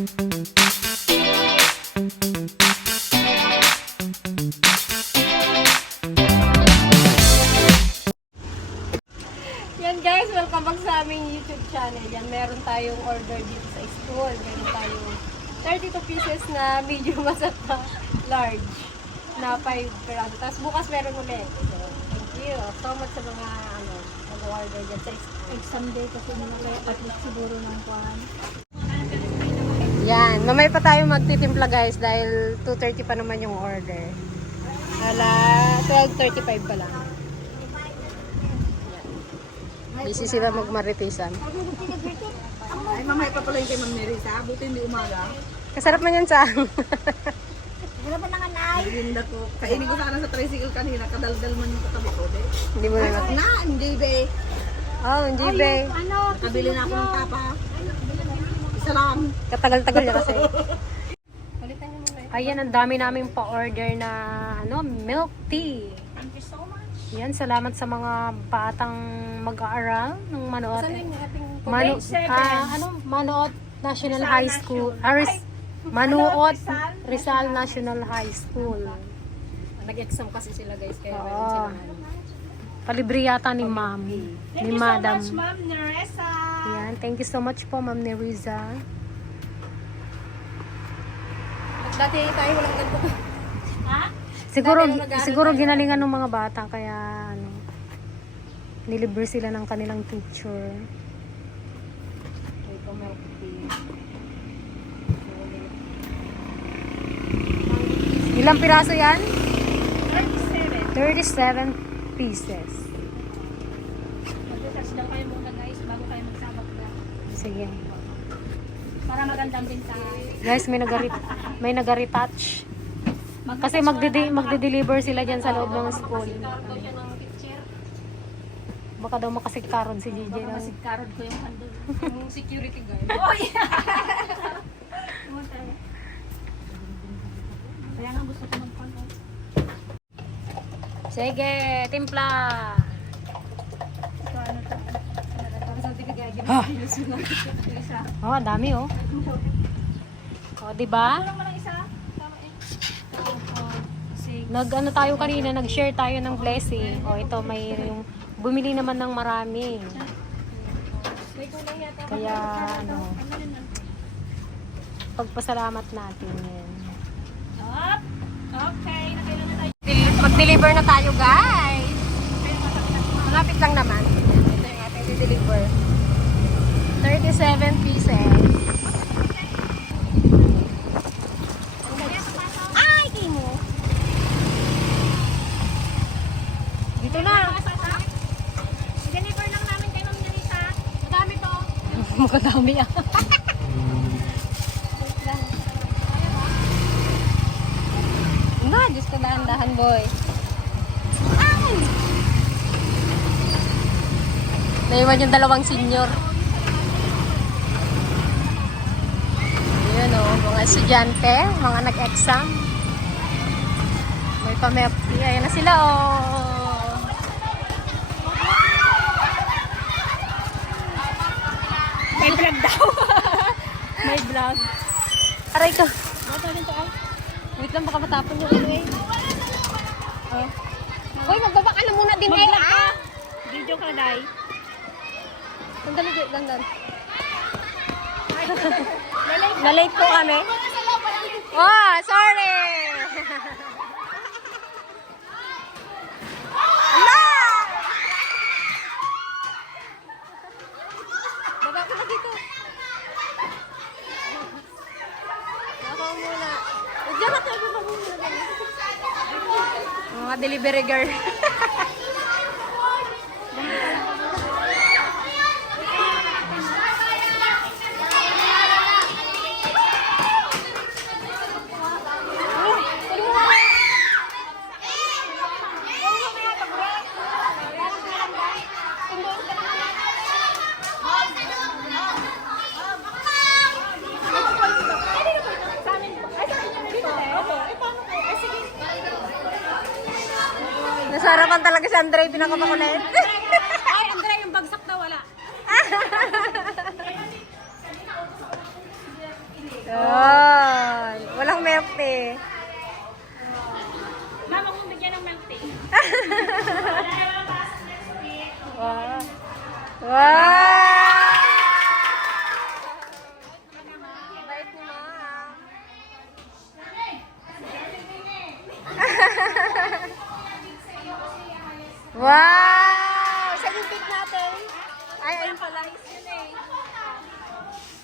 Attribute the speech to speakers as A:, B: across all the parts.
A: Yan guys, welcome back sa aming YouTube channel. Yan, meron tayong order dito sa school. Meron tayong 32 pieces na medium at na large na 5 peraso. Tapos bukas meron ulit. So, thank you so much sa mga ano, mag-order dyan sa school.
B: Exam day kasi nila kaya at least siguro ng kwan.
A: Yan, mamaya pa tayo magtitimpla guys dahil 2.30 pa naman yung order. Ala, 12.35 pa lang. Busy sila magmaritisan.
B: Ay, mamaya pa pala yung kay Ma'am Nerita. Buti hindi umaga.
A: Kasarap man yan sa
B: Wala pa nang anay. Linda ko. Kainin ko sana sa tricycle kanina. Kadaldal man yung katabi ko. De.
A: Hindi mo na
B: Na, hindi be.
A: Oh, hindi be.
B: Ano? Nakabili na ako ng tapa. Isa lang.
A: Katagal-tagal na kasi. Ayan, ang dami namin pa-order na ano, milk tea.
B: Thank you so much.
A: Yan, salamat sa mga batang mag-aaral ng Manoot.
B: Saan yung ating
A: Manu ah, ano, Manoot National High School. Ah, Ris- Manoot Rizal National High School.
B: Nag-exam kasi sila guys. Kaya
A: Oo. Palibre yata ni ma'am. Ni madam.
B: Ma'am Neresa.
A: Yan, thank you so much po, ma'am Neriza.
B: Dati tayo walang ganito. Ha?
A: Siguro,
B: Dati
A: siguro ginalingan ng mga bata, kaya ano, nilibre sila ng kanilang teacher.
B: Ito milk tea.
A: Ilang piraso yan?
B: 37.
A: 37 pieces.
B: Mag-search daw kayo muna guys bago kayo magsabak na.
A: Sige.
B: Para magandang binta.
A: Guys, may nagari may nagari-touch. Kasi magde magde-deliver sila diyan sa loob ng school. Baka daw makasiktarod si JJ daw.
B: Kasi karod ko yung handle.
A: Yung security guard.
B: Oh yeah! Kaya nga gusto ko mag-contact.
A: Sige, timpla.
B: Ito ano to? Para sa tigagagin.
A: Ah. Oh, ang dami oh. Oh, 'di ba?
B: Lang lang isa. Tama eh. Oh, six.
A: Nag ano tayo kanina, nag-share tayo ng blessing. Oh, ito may yung bumili naman ng marami. Kaya ano, pagpasalamat natin yan.
B: Okay, nakailan na tayo.
A: Mag-deliver na tayo, guys. Malapit lang naman. Ito yung ating deliver 37 pieces. Ay, di mo. Dito na.
B: Deliver lang namin kay Ma'am Nerita. Madami to.
A: Makadami ah. Na, Diyos ko dahan-dahan, boy. Ay! Naiwan yung dalawang senior. Yun o, mga estudyante, mga nag-exam. May pamepsi. Ayan na sila o.
B: May vlog daw. May vlog.
A: Aray ko.
B: Ano rin to ay?
A: Wait lang, baka matapon yung ano eh. Oh. Uy, magbaba ka na muna din eh.
B: Ka.
A: Ah!
B: Video ka, Day.
A: Sandali, di- dandan. Na-late po kami. Oh, sorry! Ala! Baba ko dito. Ako muna. Diyan ka tayo baba. Mga delivery girl. Nasarapan talaga si Andre, pinakapakulit.
B: Ay, Andre, yung bagsak daw wala.
A: Yan. Walang milk tea.
B: Mama, kung bigyan ng milk tea.
A: Wow. Wow! Bait ni ma'am. Wow! Yung pick natin? Ay, ayun pala.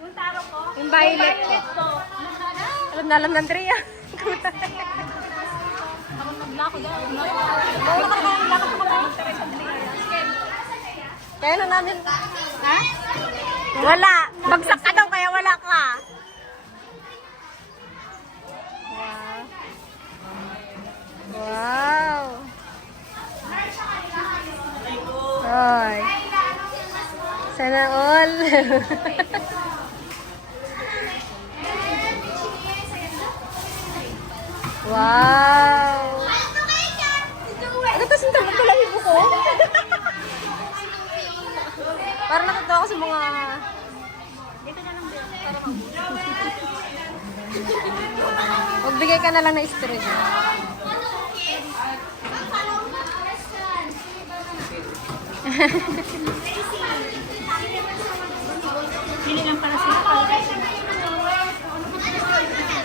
B: Yung taro ko.
A: Yung violet ko.
B: Ito.
A: Alam na alam ng Tria.
B: Ako naglako daw. Ko?
A: Kaya na namin. Ha? Wala. Bagsak ka daw Sana all. wow. Ano to sinta mo pala ibo ko? Parang nakatawa ko sa mga... Magbigay ka na lang na stress.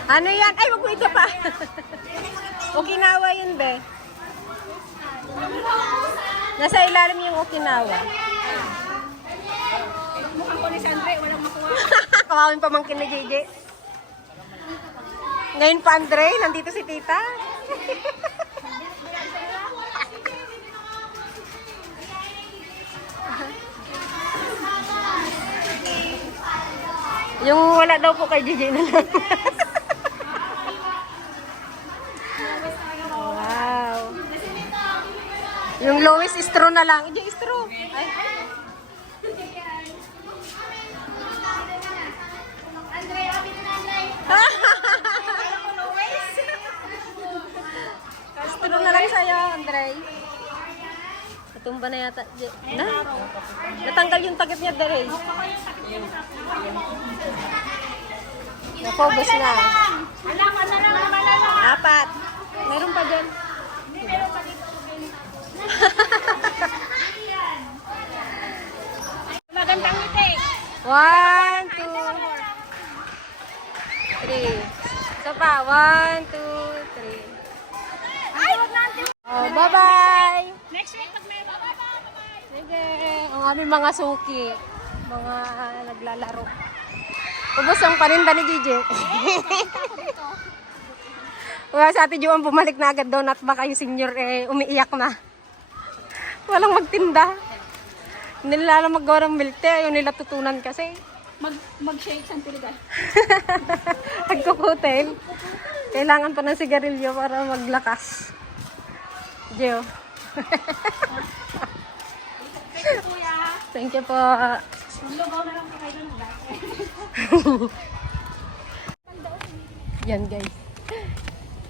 A: Ano yan? Ay, wag mo ito pa. Okinawa yun, be. Nasa ilalim yung Okinawa.
B: Mukhang ko ni Sandre, walang makuha.
A: Kawawin pamangkin ni JJ. Ngayon pa, Andre, nandito si tita. yung wala daw po kay JJ na lang. wow. Yung lowest straw na lang. Hindi, straw. Ay. Straw na lang sa'yo, Andre. Natumba na yata. Na? Natanggal yung takip niya, Dere. Napobos na.
B: Anak, ano lang, naman na lang.
A: Apat. Meron pa dyan.
B: Magandang ngiti.
A: One, two, three. Isa pa. One, two, three. Oh, bye-bye.
B: Next week, pag.
A: Sige. Ang aming mga suki. Mga naglalaro. Ubus ang paninda ni Gigi. Wala sa ate Juan bumalik na agad doon at baka yung senior eh umiiyak na. Walang magtinda. Nila alam maggawa ng milk tea. Ayaw nila tutunan kasi.
B: Mag, mag-shake sa tiligan.
A: Nagkukutin. Kailangan pa ng sigarilyo para maglakas. Gio.
B: Kuya,
A: Thank you po.
B: lugaw na lang po kayo ng
A: Yan guys.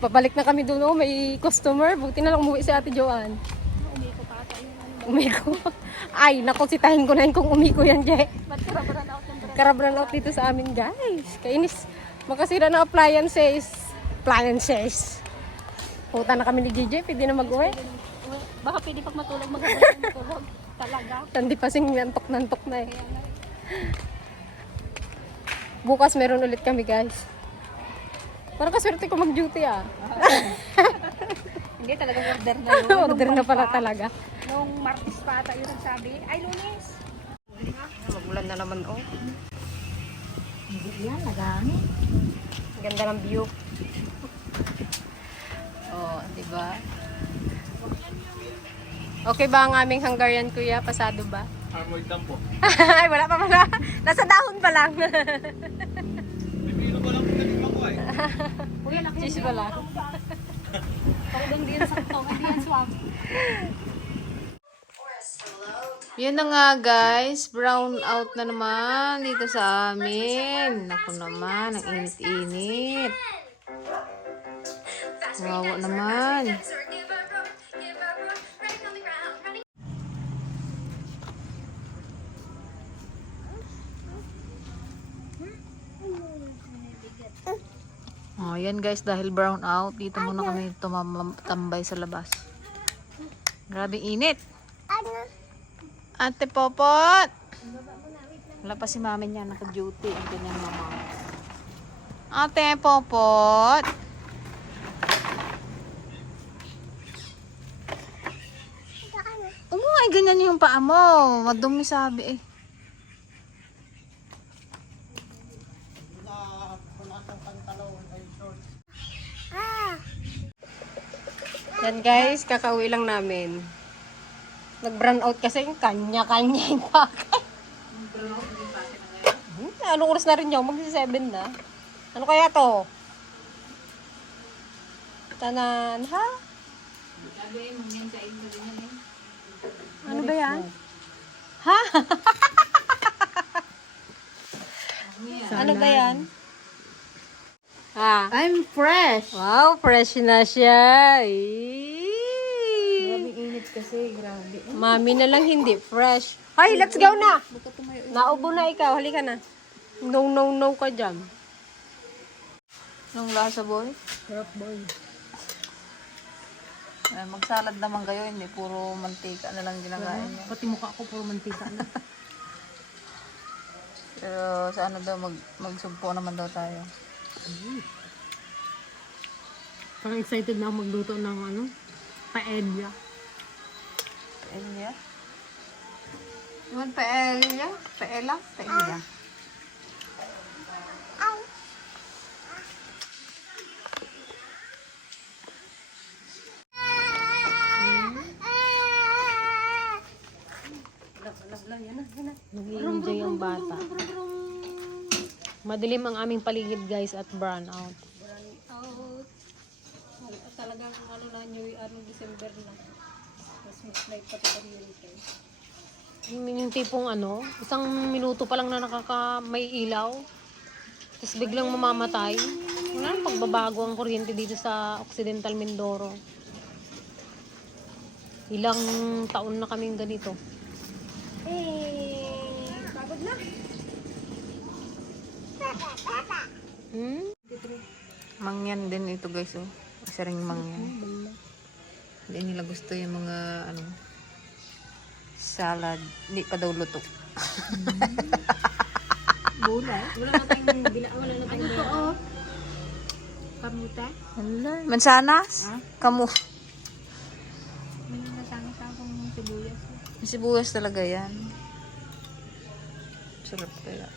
A: Pabalik na kami doon. Oh, may customer. Buti na lang umuwi si Ate Joanne. Umiko. Ay, naku, sitahin ko na yun kung umiko yan, Je.
B: Ba't karabaran out ng
A: Karabran out dito sa amin, guys. Kainis. Makasira ng appliances. Appliances. Puta na kami ni JJ. Pwede na mag-uwi.
B: Baka pwede pag matulog matulog. Talaga.
A: Tandi pa sing nantok-nantok na eh. Bukas meron ulit kami, guys. Parang kaswerte ko mag-duty ah.
B: Hindi talaga order na yun.
A: Order na pala talaga.
B: Nung Martes pa ata yun nagsabi, ay lunes.
A: Magulan na naman, oh.
B: Hindi yan, nagani.
A: Ganda ng view. Oh, di ba? Okay ba ang aming Hungarian kuya? Pasado ba?
C: Armored lang po.
A: Ay, wala pa pala. Nasa dahon pa lang.
C: Pipilo ko lang kung natin ko eh.
B: Uy, anak
A: Cheese pa lang.
B: Parang di yan sakto, hindi yan swag.
D: Yun na nga guys, brown out na naman dito sa amin. Naku naman, ang init-init. Wawa naman. Oh, yan guys, dahil brown out, dito muna kami tumambay sa labas. Grabe init. Ate Popot! Wala pa si mami niya, naka-duty. Ang kanyang mama. Ate Popot! Oo, ay ganyan yung paa mo. Madumi sabi eh.
A: Yan guys, kakauwi lang namin. Nag-brown out kasi yung kanya-kanya yung pakay. Hmm, Anong oras na rin yun? Mag-7 na. Ano kaya to? Tanan, ha? Ano ba yan? Ha? ano ba yan? Ha?
B: I'm fresh.
A: Wow, fresh na siya.
B: Grabe init kasi, grabe.
A: Mami na lang hindi fresh. Hay, let's go na. Naubo na ikaw. Halika na. No, no, no ka dyan.
D: Nung lasa boy.
A: Sarap boy.
D: Ay, magsalad naman kayo, hindi puro mantika na lang ginagain niya.
A: Pati mukha ko puro mantika na.
D: Pero sa ano daw, mag, magsugpo naman daw tayo.
A: Parang excited na ako magluto ng ano, paella.
D: Paella? Naman paella? Paella? Paella.
A: Nag-i-enjoy ang bata. Madilim ang aming paligid guys at brown out. Brown out. Talagang ano na new ano December na. Pa ito dito. Yung, yung tipong ano, isang minuto pa lang na nakaka may ilaw. Tapos biglang mamamatay. Wala nang pagbabago ang kuryente dito sa Occidental Mindoro. Ilang taon na kaming ganito. Eh, pagod na. Hmm?
D: Mangyan din ito guys, oh. Isa rin mangyan. Hindi nila gusto yung mga, ano, salad. Hindi pa daw luto.
A: Wala na tayong bila, wala na tayong. Ano to, Kamuta?
D: Hala, mansanas? Kamu.
A: May nasangas akong sibuyas.
D: Sibuyas talaga yan. Sarap kaya.